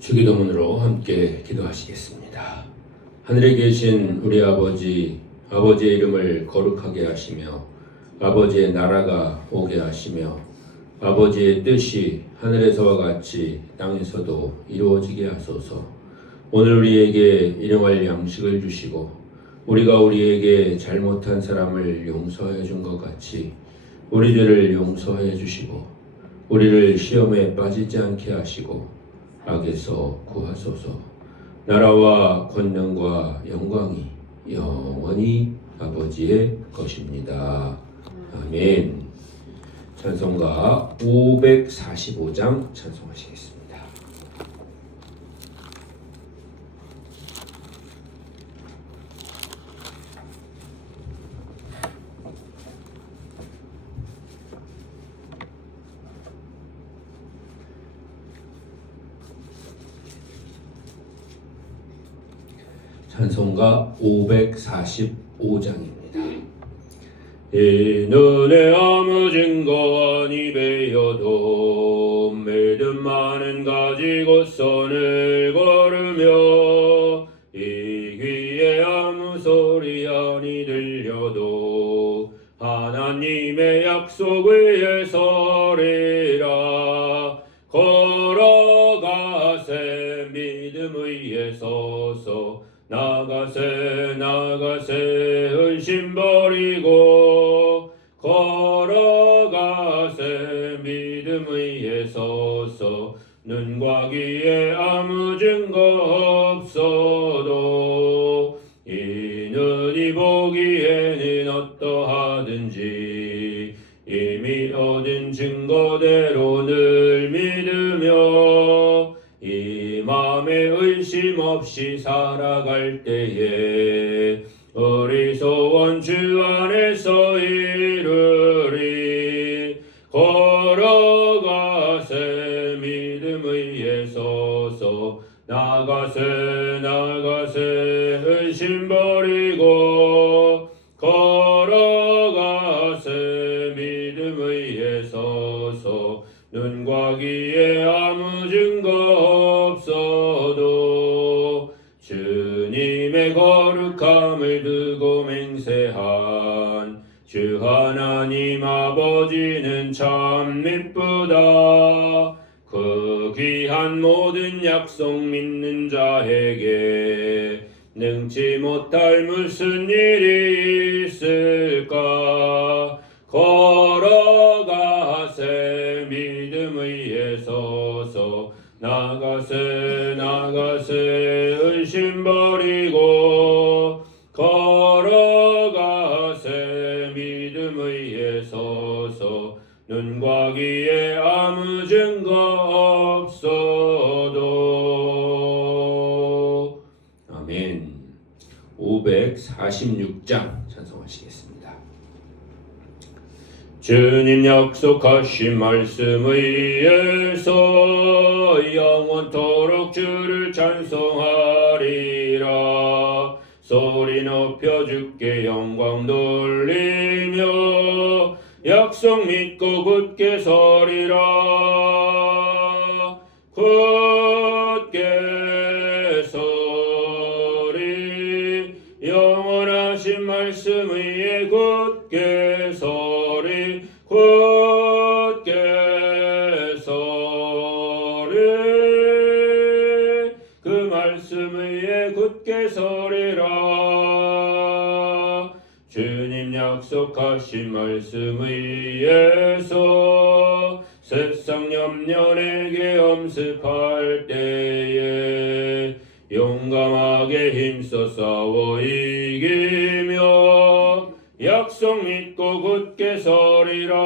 주기도문으로 함께 기도하시겠습니다. 하늘에 계신 우리 아버지, 아버지의 이름을 거룩하게 하시며 아버지의 나라가 오게 하시며 아버지의 뜻이 하늘에서와 같이 땅에서도 이루어지게 하소서. 오늘 우리에게 일용할 양식을 주시고 우리가 우리에게 잘못한 사람을 용서해 준 것 같이 우리 죄를 용서해 주시고 우리를 시험에 빠지지 않게 하시고 악에서 구하소서. 나라와 권능과 영광이 영원히 아버지의 것입니다. 아멘. 찬송가 545장 찬송하시겠습니다. 찬송가 545장입니다. 이 눈에 아무 증거 아니 베어도 믿음만은 가지고 선을 걸으며 이 귀에 아무 소리 아니 들려도 하나님의 약속 위에 서리라. 걸어가세 믿음 위에 서서 나가세 나가세 의심 버리고 걸어가세 믿음 위에 서서 눈과 귀에 아무 증거 없어도 이 눈이 보기에는 어떠하든지 이미 얻은 증거대로 늘 믿으며 이 맘에 의심 없이 살아갈 때에 우리 소원 주 안에서 이루리. 걸어가세 믿음 위에 서서 나가세 나가세 의심 버리고 걸어가세 믿음 위에 서서 눈과 귀에 아무 증거 없어도 주님의 거룩함을 두고 맹세한 주 하나님 아버지는 참 미쁘다. 그 귀한 모든 약속 믿는 자에게 능치 못할 무슨 일이 있을까. 걸어가세 믿음 위에 서서 나가세 나가세 의심 버리고 걸어가세 믿음 위에 서서 눈과 귀에 아무 증거 없어도. 아멘. 546장 찬송하시겠습니다. 주님 약속하신 말씀 위에서 영원토록 주를 찬송하리라. 소리 높여 주께 영광 돌리며 약속 믿고 굳게 서리라. 굳게 서리. 영원하신 말씀 위에 굳게 서리. 굳게 서리. 그 말씀 위에 굳게 서리라. 주님 약속하신 말씀 위에서 세상 염려 내게 엄습할 때에 용감하게 힘써 싸워 이기며 약속 믿고 굳게 서리라.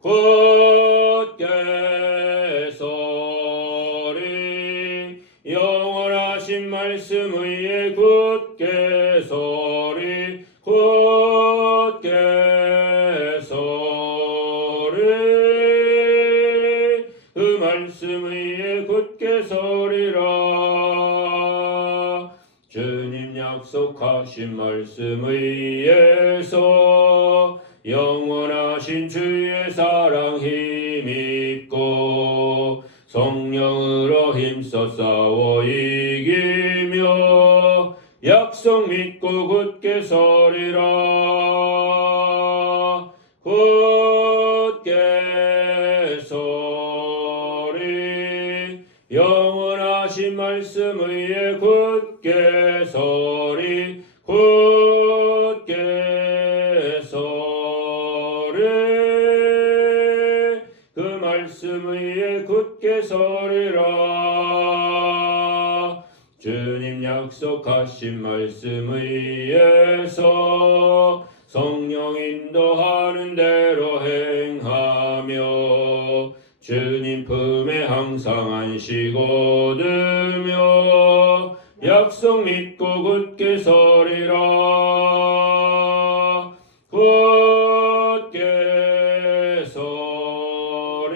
굳게 서리. 영원하신 말씀 위에 굳게 서리. 굳게 서리. 그 말씀 위에 굳게 서리라. 주님 약속하신 말씀 위에서 영원하신 주의 사랑 힘입고 성령으로 힘써 싸워 이기며 약속 믿고 굳게 서리라. 굳게 서리. 영원하신 말씀 위에 굳게 서리. 굳게 서리. 그 말씀 위에 굳게 서리라. 주님 약속하신 말씀 위에서 성령 인도하는 대로 행하며 주님 품에 항상 안식 얻으며 약속 믿고 굳게 서리라. 굳게 서리.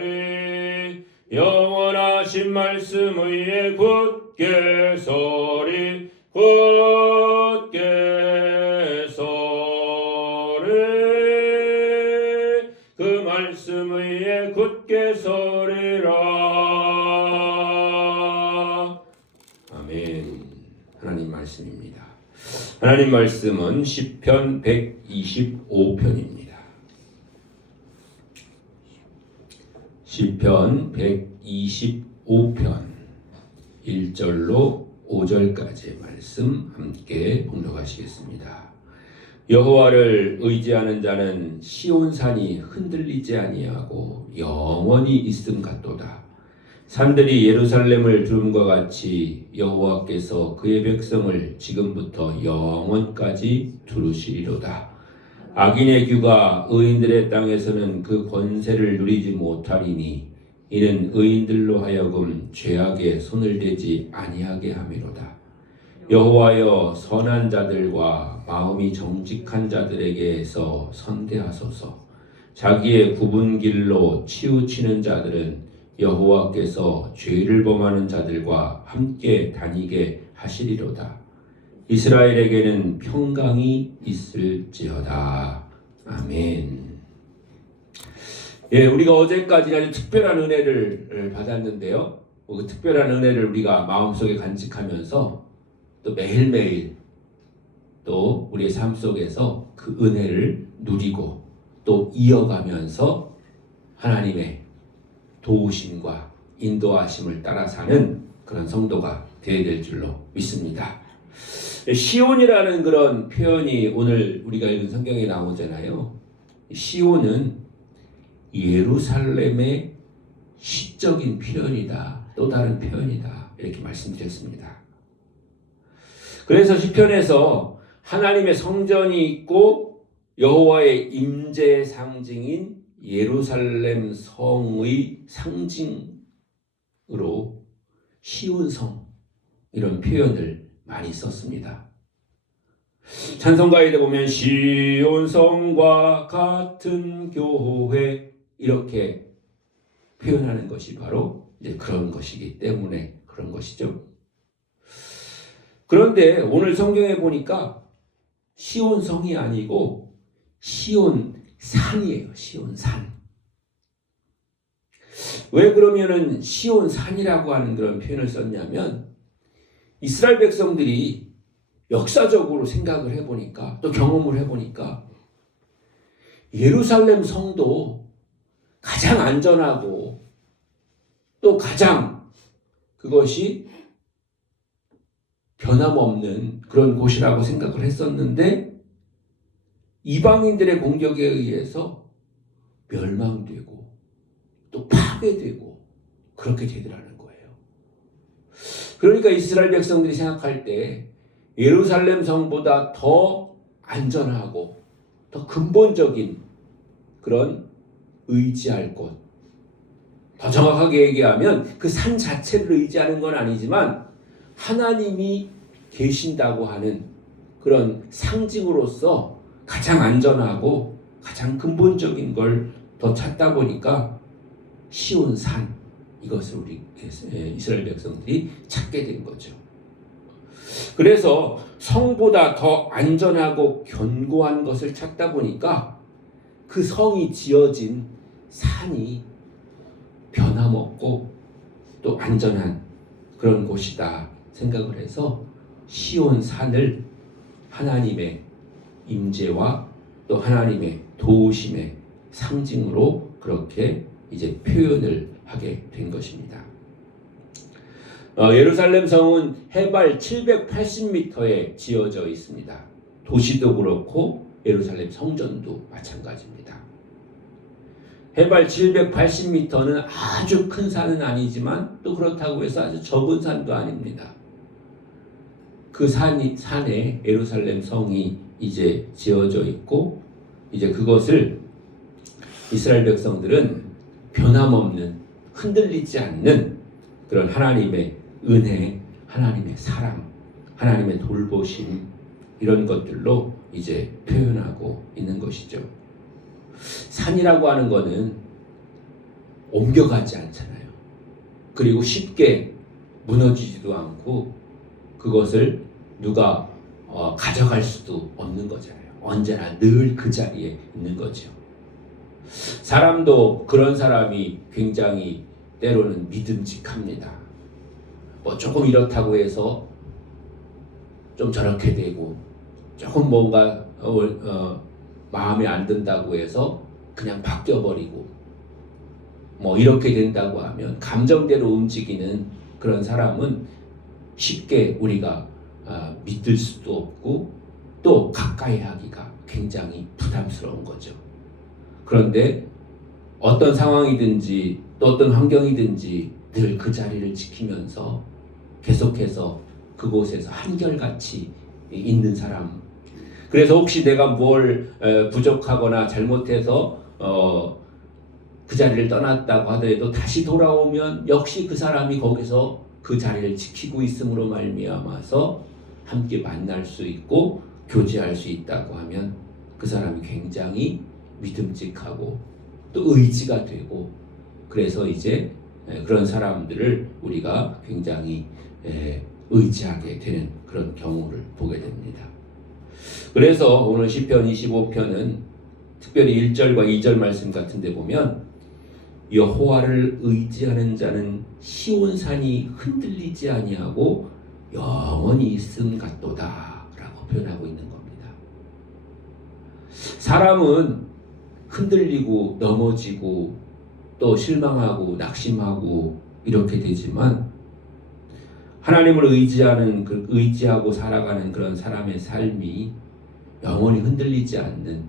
영원하신 말씀 위에 굳게 서리. 굳게 서리. 그 말씀 위에 굳게 서리라. 아멘. 하나님 말씀입니다. 하나님 말씀은 시편 125편입니다. 시편 125편 1절로 5절까지의 말씀 함께 봉독하시겠습니다. 여호와를 의지하는 자는 시온산이 흔들리지 아니하고 영원히 있음 같도다. 산들이 예루살렘을 두름과 같이 여호와께서 그의 백성을 지금부터 영원까지 두르시리로다. 악인의 규가 의인들의 땅에서는 그 권세를 누리지 못하리니 이는 의인들로 하여금 죄악에 손을 대지 아니하게 함이로다. 여호와여, 선한 자들과 마음이 정직한 자들에게서 선대하소서. 자기의 굽은 길로 치우치는 자들은 여호와께서 죄를 범하는 자들과 함께 다니게 하시리로다. 이스라엘에게는 평강이 있을지어다. 아멘. 예, 우리가 어제까지 아주 특별한 은혜를 받았는데요. 그 특별한 은혜를 우리가 마음속에 간직하면서 또 매일매일 또 우리의 삶 속에서 그 은혜를 누리고 또 이어가면서 하나님의 도우심과 인도하심을 따라 사는 그런 성도가 되어야 될 줄로 믿습니다. 시온이라는 그런 표현이 오늘 우리가 읽은 성경에 나오잖아요. 시온은 예루살렘의 시적인 표현이다. 또 다른 표현이다. 이렇게 말씀드렸습니다. 그래서 시편에서 하나님의 성전이 있고 여호와의 임재의 상징인 예루살렘 성의 상징으로 시온성 이런 표현을 많이 썼습니다. 찬송가에 보면 시온성과 같은 교회 이렇게 표현하는 것이 바로 이제 그런 것이기 때문에 그런 것이죠. 그런데 오늘 성경에 보니까 시온성이 아니고 시온산이에요. 시온산. 왜 그러면은 시온산이라고 하는 그런 표현을 썼냐면 이스라엘 백성들이 역사적으로 생각을 해보니까 또 경험을 해보니까 예루살렘 성도 가장 안전하고 또 가장 그것이 변함없는 그런 곳이라고 생각을 했었는데 이방인들의 공격에 의해서 멸망되고 또 파괴되고 그렇게 되더라는 거예요. 그러니까 이스라엘 백성들이 생각할 때 예루살렘 성보다 더 안전하고 더 근본적인 그런 의지할 곳, 더 정확하게 얘기하면 그 산 자체를 의지하는 건 아니지만 하나님이 계신다고 하는 그런 상징으로서 가장 안전하고 가장 근본적인 걸 더 찾다 보니까 시온산 이것을 우리 이스라엘 백성들이 찾게 된 거죠. 그래서 성보다 더 안전하고 견고한 것을 찾다 보니까 그 성이 지어진 산이 변함없고 또 안전한 그런 곳이다 생각을 해서 시온 산을 하나님의 임재와 또 하나님의 도우심의 상징으로 그렇게 이제 표현을 하게 된 것입니다. 예루살렘 성은 해발 780m에 지어져 있습니다. 도시도 그렇고 예루살렘 성전도 마찬가지입니다. 해발 780m는 아주 큰 산은 아니지만 또 그렇다고 해서 아주 적은 산도 아닙니다. 그 산에 예루살렘 성이 이제 지어져 있고 이제 그것을 이스라엘 백성들은 변함없는 흔들리지 않는 그런 하나님의 은혜, 하나님의 사랑, 하나님의 돌보심 이런 것들로 이제 표현하고 있는 것이죠. 산이라고 하는 것은 옮겨가지 않잖아요. 그리고 쉽게 무너지지도 않고 그것을 누가 가져갈 수도 없는 거잖아요. 언제나 늘 그 자리에 있는 거죠. 사람도 그런 사람이 굉장히 때로는 믿음직합니다. 뭐 조금 이렇다고 해서 좀 저렇게 되고 조금 뭔가 마음에 안 든다고 해서 그냥 바뀌어버리고 뭐 이렇게 된다고 하면 감정대로 움직이는 그런 사람은 쉽게 우리가 믿을 수도 없고 또 가까이 하기가 굉장히 부담스러운 거죠. 그런데 어떤 상황이든지 또 어떤 환경이든지 늘 그 자리를 지키면서 계속해서 그곳에서 한결같이 있는 사람. 그래서 혹시 내가 뭘 부족하거나 잘못해서 그 자리를 떠났다고 하더라도 다시 돌아오면 역시 그 사람이 거기서 그 자리를 지키고 있음으로 말미암아서 함께 만날 수 있고 교제할 수 있다고 하면 그 사람이 굉장히 믿음직하고 또 의지가 되고 그래서 이제 그런 사람들을 우리가 굉장히 의지하게 되는 그런 경우를 보게 됩니다. 그래서 오늘 시편 25편은 특별히 1절과 2절 말씀 같은 데 보면 여호와를 의지하는 자는 시온산이 흔들리지 아니하고 영원히 있음 같도다 라고 표현하고 있는 겁니다. 사람은 흔들리고 넘어지고 또 실망하고 낙심하고 이렇게 되지만 하나님을 의지하고 살아가는 그런 사람의 삶이 영원히 흔들리지 않는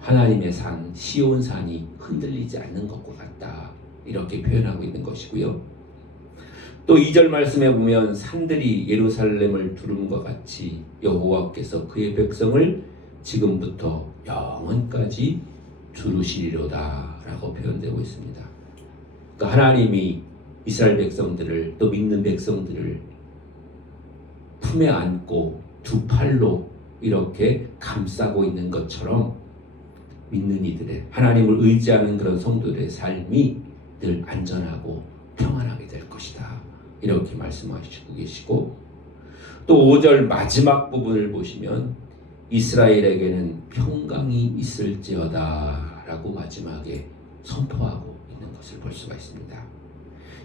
하나님의 산 시온산이 흔들리지 않는 것과 같다 이렇게 표현하고 있는 것이고요. 또 2절 말씀에 보면 산들이 예루살렘을 두름과 같이 여호와께서 그의 백성을 지금부터 영원까지 두르시리로다 라고 표현되고 있습니다. 그러니까 하나님이 이스라엘 백성들을 또 믿는 백성들을 품에 안고 두 팔로 이렇게 감싸고 있는 것처럼 믿는 이들의 하나님을 의지하는 그런 성도들의 삶이 늘 안전하고 평안하게 될 것이다 이렇게 말씀하시고 계시고 또 5절 마지막 부분을 보시면 이스라엘에게는 평강이 있을지어다 라고 마지막에 선포하고 있는 것을 볼 수가 있습니다.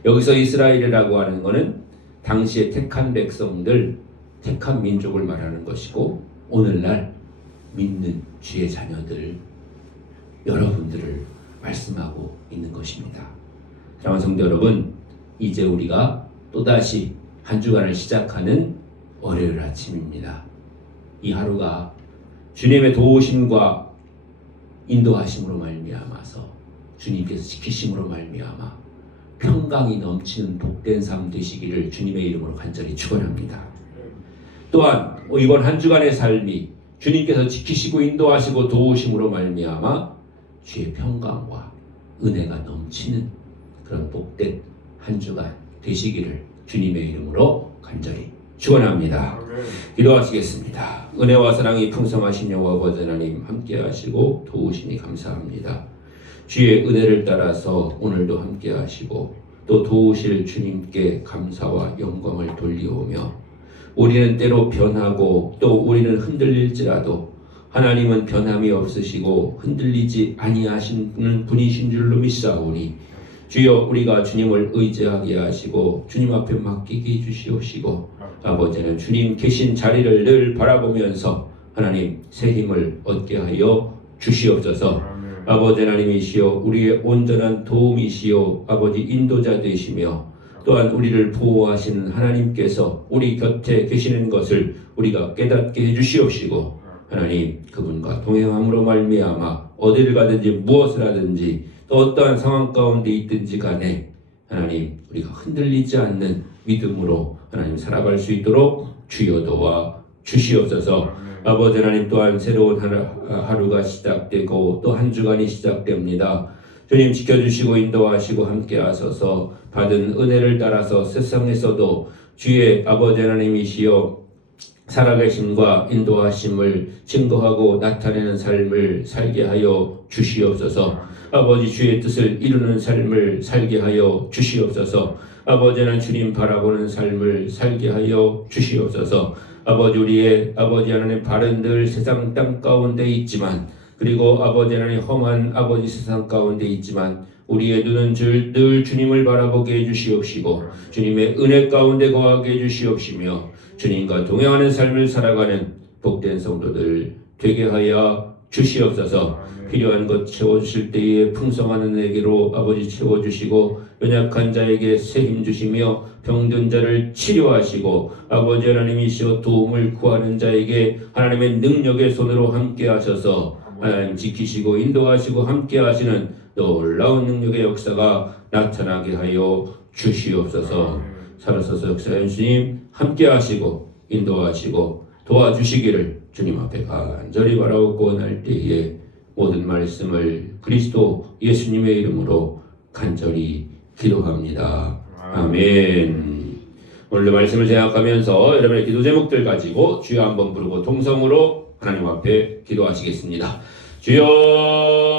여기서 이스라엘이라고 하는 것은 당시에 택한 백성들, 택한 민족을 말하는 것이고 오늘날 믿는 주의 자녀들 여러분들을 말씀하고 있는 것입니다. 사랑하는 성도 여러분, 이제 우리가 또다시 한 주간을 시작하는 월요일 아침입니다. 이 하루가 주님의 도우심과 인도하심으로 말미암아서 주님께서 지키심으로 말미암아 평강이 넘치는 복된 삶 되시기를 주님의 이름으로 간절히 축원합니다. 또한 이번 한 주간의 삶이 주님께서 지키시고 인도하시고 도우심으로 말미암아 주의 평강과 은혜가 넘치는 그런 복된 한 주간 되시기를 주님의 이름으로 간절히 축원합니다. 기도하시겠습니다. 은혜와 사랑이 풍성하신 여호와 아버지 하나님 함께 하시고 도우시니 감사합니다. 주의 은혜를 따라서 오늘도 함께 하시고 또 도우실 주님께 감사와 영광을 돌리오며 우리는 때로 변하고 또 우리는 흔들릴지라도 하나님은 변함이 없으시고 흔들리지 아니하시는 분이신 줄로 믿사오니 주여 우리가 주님을 의지하게 하시고 주님 앞에 맡기게 해주시옵시고 아버지는 주님 계신 자리를 늘 바라보면서 하나님 새 힘을 얻게 하여 주시옵소서. 아버지 하나님이시여 우리의 온전한 도움이시여 아버지 인도자 되시며 또한 우리를 보호하시는 하나님께서 우리 곁에 계시는 것을 우리가 깨닫게 해주시옵시고 하나님 그분과 동행함으로 말미암아 어디를 가든지 무엇을 하든지 또 어떠한 상황 가운데 있든지 간에 하나님 우리가 흔들리지 않는 믿음으로 하나님 살아갈 수 있도록 주여 도와 주시옵소서. 아버지 하나님 또한 새로운 하루가 시작되고 또 한 주간이 시작됩니다. 주님 지켜주시고 인도하시고 함께 하소서. 받은 은혜를 따라서 세상에서도 주의 아버지 하나님이시여 살아계심과 인도하심을 증거하고 나타내는 삶을 살게 하여 주시옵소서. 아버지 주의 뜻을 이루는 삶을 살게 하여 주시옵소서. 아버지는 주님 바라보는 삶을 살게 하여 주시옵소서. 아버지 우리의 아버지 하나님 발은 늘 세상 땅 가운데 있지만 그리고 아버지 하나님 험한 아버지 세상 가운데 있지만 우리의 눈은 늘 주님을 바라보게 해주시옵시고 주님의 은혜 가운데 거하게 해주시옵시며 주님과 동행하는 삶을 살아가는 복된 성도들 되게 하여 주시옵소서. 필요한 것 채워주실 때에 풍성한 은혜로 아버지 채워주시고 연약한 자에게 새 힘 주시며 병든 자를 치료하시고 아버지 하나님이시여 도움을 구하는 자에게 하나님의 능력의 손으로 함께 하셔서 하나님 지키시고 인도하시고 함께 하시는 놀라운 능력의 역사가 나타나게 하여 주시옵소서. 살아서서 역사하신 주님 함께 하시고 인도하시고 도와주시기를 주님 앞에 간절히 바라옵고 날 때에 모든 말씀을 그리스도 예수님의 이름으로 간절히 기도합니다. 아멘. 오늘도 말씀을 생각하면서 여러분의 기도 제목들 가지고 주여 한번 부르고 통성으로 하나님 앞에 기도하시겠습니다. 주여